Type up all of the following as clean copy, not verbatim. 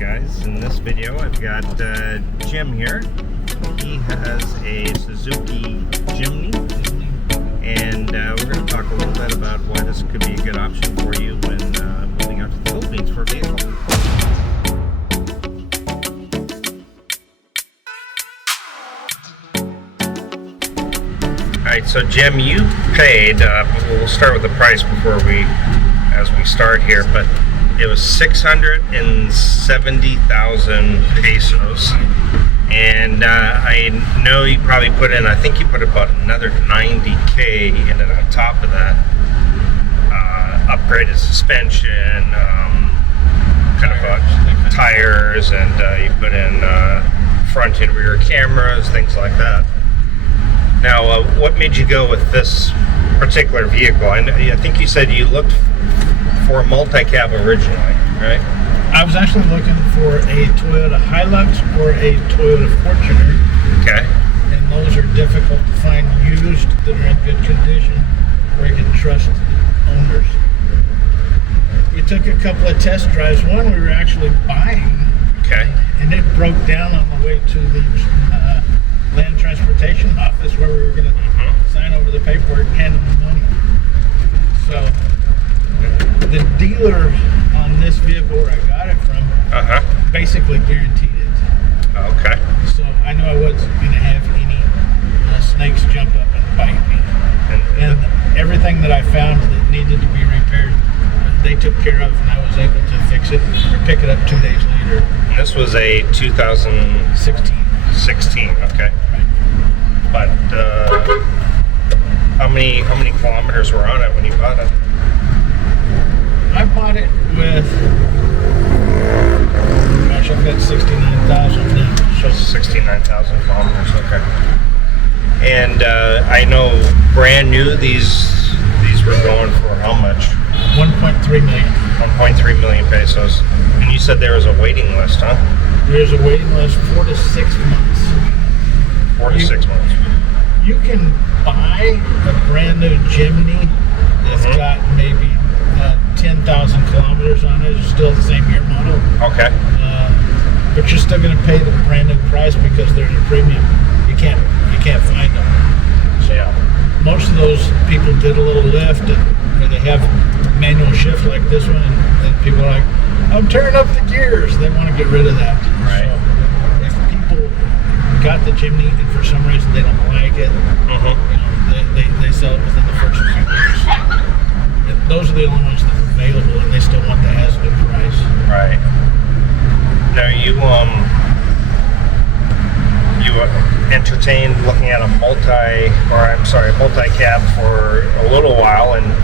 guys, in this video I've got Jim here. He has a Suzuki Jimny, and we're going to talk a little bit about why this could be a good option for you when moving out to the Philippines for a vehicle. Alright, so Jim, you paid, we'll start with the price as we start here, but it was 670,000 pesos, and I know you probably put in, I think you put about another 90K in it on top of that. Upgraded suspension, tires, and you put in front and rear cameras, things like that. Now, what made you go with this particular vehicle? I think you said you looked for a multi-cab originally, right? I was actually looking for a Toyota Hilux or a Toyota Fortuner. Okay. And those are difficult to find used that are in good condition where you can trust the owners. We took a couple of test drives. One we were actually buying. Okay. And it broke down on the way to the Land Transportation Office where we were going to sign over the paperwork and hand them the money. So the dealer on this vehicle where I got it from basically guaranteed it. Okay. So I knew I wasn't going to have any snakes jump up and bite me. And everything that I found that needed to be repaired, they took care of, and I was able to fix it or pick it up 2 days later. This was a 2016. 16, okay. Right. But how many kilometers were on it when you bought it? I bought it with, gosh, I've got 69,000 now. So 69,000 kilometers, okay. And I know brand new, these were going for how much? 1.3 million. 1.3 million pesos. And you said there was a waiting list, huh? There's a waiting list, 4 to 6 months. 4 to 6 months. You can buy a brand new Jimny that's got maybe 10,000 kilometers on it. It's still the same year model. Okay. But you're still going to pay the brand new price because they're a premium. You can't find them. So most of those people did a little lift, and they have manual shift like this one, and people are like, I'm turning up the gears. They want to get rid of that. Right. So if people got the Jimny and for some reason they don't like it, they sell it within the first few years. And those are the only ones that are available, and they still want the as-new price. Right. Now you entertained looking at a multi-cab for a little while, and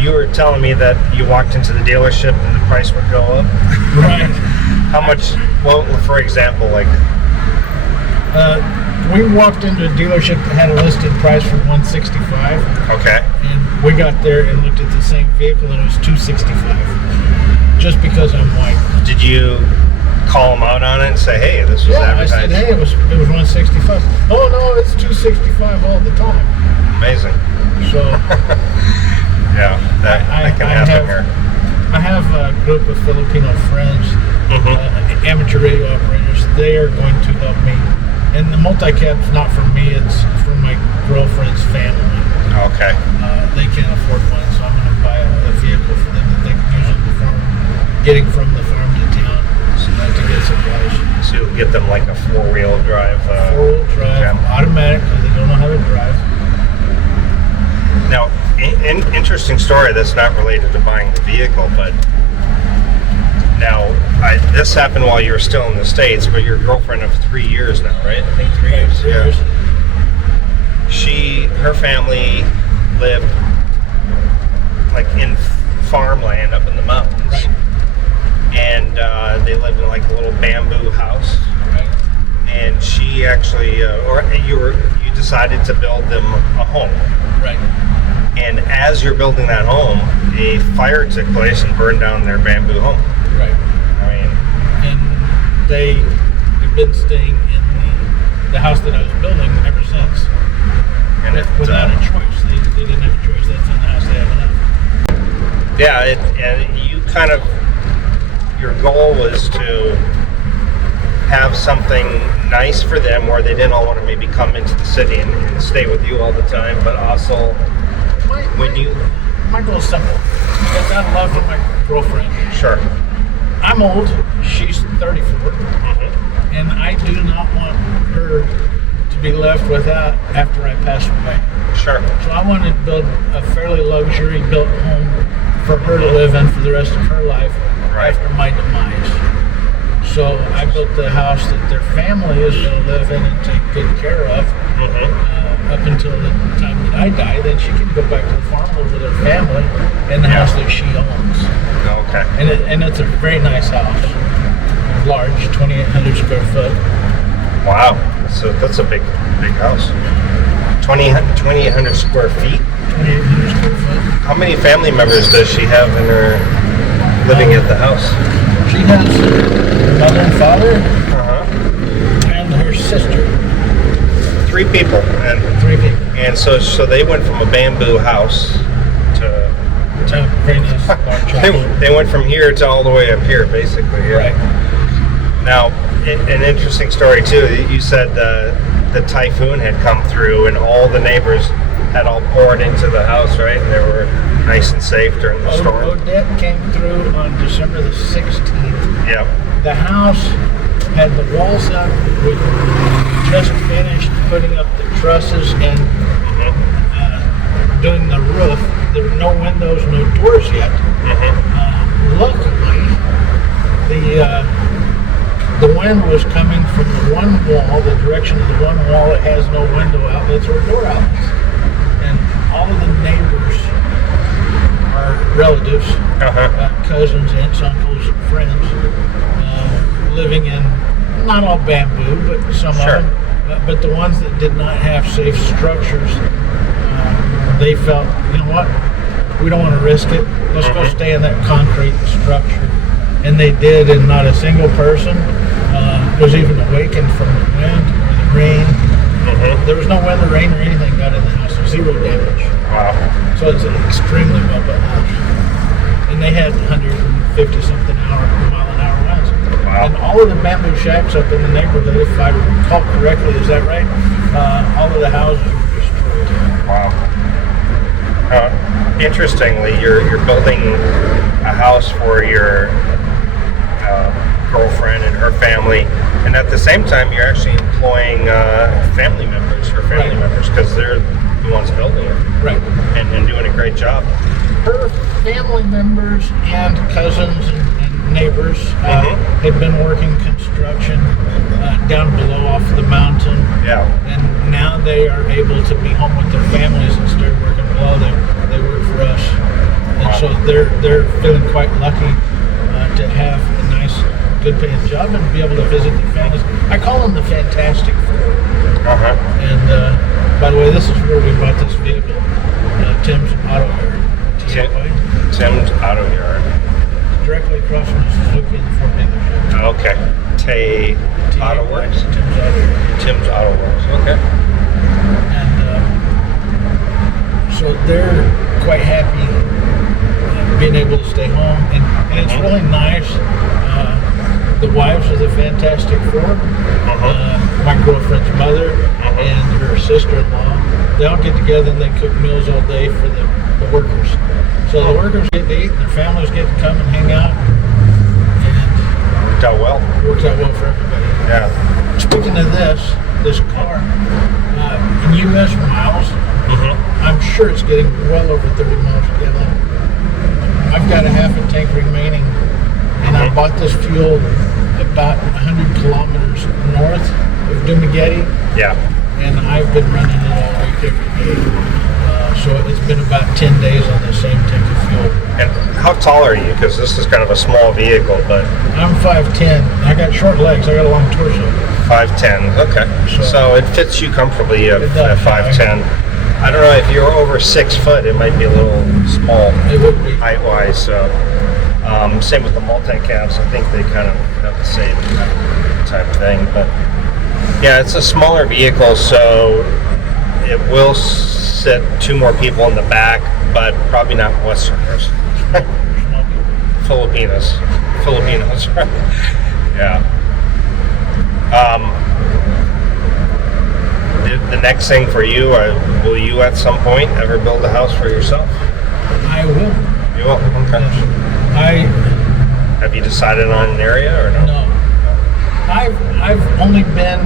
you were telling me that you walked into the dealership and the price would go up. Right. How much? Well, for example, like we walked into a dealership that had a listed price for $165. Okay. And we got there and looked at the same vehicle, and it was $265. Just because I'm white. Did you call them out on it and say, hey, this was advertised? I said, hey, it was $165. Oh no, it's $265 all the time. Amazing. So yeah, that can happen here. I have a group of Filipino friends, amateur radio operators. They are going to help me. And the multi-cab's not for me, it's for my girlfriend's family. Okay. They can't afford one, so I'm going to buy a vehicle for them that they can use on the farm, getting from the farm to town, so that to get supplies. So you'll get them like a four-wheel drive. Four-wheel drive, automatic, because they don't know how to drive. Now, interesting story that's not related to buying the vehicle, but now this happened while you were still in the States, but your girlfriend of 3 years now, right? I think 3 years. 3 years. Her family lived like in farmland up in the mountains. Right. And they lived in like a little bamboo house. Right. And she actually, you decided to build them a home. Right. And as you're building that home, a fire took place and burned down their bamboo home. Right. And they've been staying in the house that I was building ever since. And without a choice. They didn't have a choice. That's in the house they have enough. Yeah, and you kind of your goal was to have something nice for them where they didn't all want to maybe come into the city and stay with you all the time, but also my goal is simple. Get that love from my girlfriend. Sure. I'm old. She's 34. And I do not want her to be left without after I pass away. Sure. So I wanted to build a fairly luxury built home for her to live in for the rest of her life after my demise. So I built the house that their family is going to live in and take good care of up until the time that I die. Then she can go back to the farm live with her family in the house that she owns. Okay. And it's a very nice house. Large, 2,800 square foot. Wow. So that's a big house. 2,800 square feet? 2,800 square foot. How many family members does she have in her living at the house? She has her mother and father and her sister. 3 people. And so they went from a bamboo house to very nice large house. they went from here to all the way up here, basically. Yeah. Right. Now, an interesting story too. You said the typhoon had come through, and all the neighbors had all poured into the house, right? And they were nice and safe during the storm. Odette came through on December the 16th. Yep. The house had the walls up. We just finished putting up the trusses and doing the roof. There were no windows, no doors yet. Luckily, the wind was coming from the one wall, the direction of the one wall that has no window outlets or door outlets. And all of the neighbors are relatives, cousins, aunts, uncles, and friends, living in, not all bamboo, but some of them. But the ones that did not have safe structures, they felt, you know what, we don't want to risk it. Let's go stay in that concrete structure. And they did, and not a single person was even awakened from the wind or the rain. There was no wind or rain or anything got in the house. 0 damage. Wow. So it's an extremely well built house. And they had 150-something mile an hour winds. Wow. And all of the bamboo shacks up in the neighborhood, if I recall correctly, is that right? All of the houses were destroyed. Wow. Interestingly, you're building a house for your girlfriend and her family, and at the same time, you're actually employing family members, her family members, because they're the ones building it, and doing a great job. Her family members and cousins and neighbors had been working construction down below off the mountain. Yeah. And now they are able to be home with their families instead of working below. They work for us, and so they're feeling quite lucky to have a nice, good-paying job and be able to visit their families. I call them the Fantastic Four. And by the way, this is where we bought this vehicle, Tim's Auto Yard. Tim's Auto Yard. Directly across from the Suzuki and the Ford dealership. Okay. Auto Works? Tim's Auto Yard. Tim's Auto Works. Okay. And so they're quite happy being able to stay home. And it's really nice. The wives of the Fantastic Four, my girlfriend's mother and her sister-in-law, they all get together and they cook meals all day for the workers. So the workers get to eat, their families get to come and hang out, and Worked out well. Works out well for everybody. Yeah. Speaking of this car, in U.S. miles, I'm sure it's getting well over 30 miles a gallon. I've got a half a tank remaining, and I bought this fuel about 100 kilometers north of Dumageddon. Yeah. And I've been running it all week every day. So it's been about 10 days on the same tank of fuel. And how tall are you? Because this is kind of a small vehicle, but... I'm 5'10". I got short legs. I got a long torso. 5'10". Okay. So it fits you comfortably at 5'10". I don't know, if you're over 6 foot, it might be a little small. It would be. Height-wise, so... same with the multi-cabs. I think they kind of have the same type of thing, but... Yeah, it's a smaller vehicle, so it will sit 2 more people in the back, but probably not Westerners. Filipinos. Filipinos. Yeah. The next thing for you, will you at some point ever build a house for yourself? I will. You will? Okay. Yes. Have you decided on an area or no? No. I've only been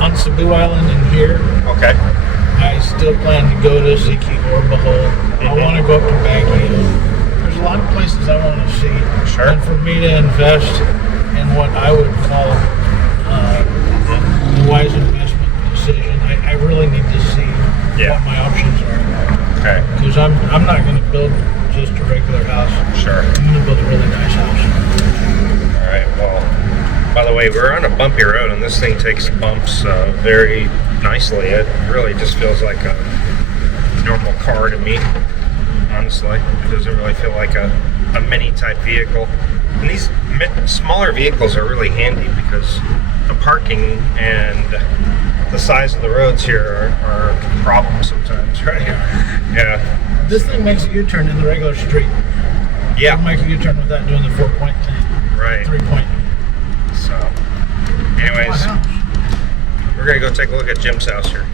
on Cebu Island and here. Okay. I still plan to go to Suzuki or Bohol. I want to go up to Baguio. There's a lot of places I want to see. Sure. And for me to invest in what I would call a wise investment decision, I really need to see what my options are. Okay. Because I'm not going to build just a regular house. Sure. I'm going to build a really nice house. All right. Well, by the way, we're on a bumpy road, and this thing takes bumps very nicely. It really just feels like a normal car to me, honestly. It doesn't really feel like a mini type vehicle. And these smaller vehicles are really handy because the parking and the size of the roads here are a problem sometimes, right? Yeah. This thing makes a U-turn in the regular street. Yeah. It'll make a U-turn without doing the 4-point thing. Right. 3-point. So, anyways, we're going to go take a look at Jim's house here.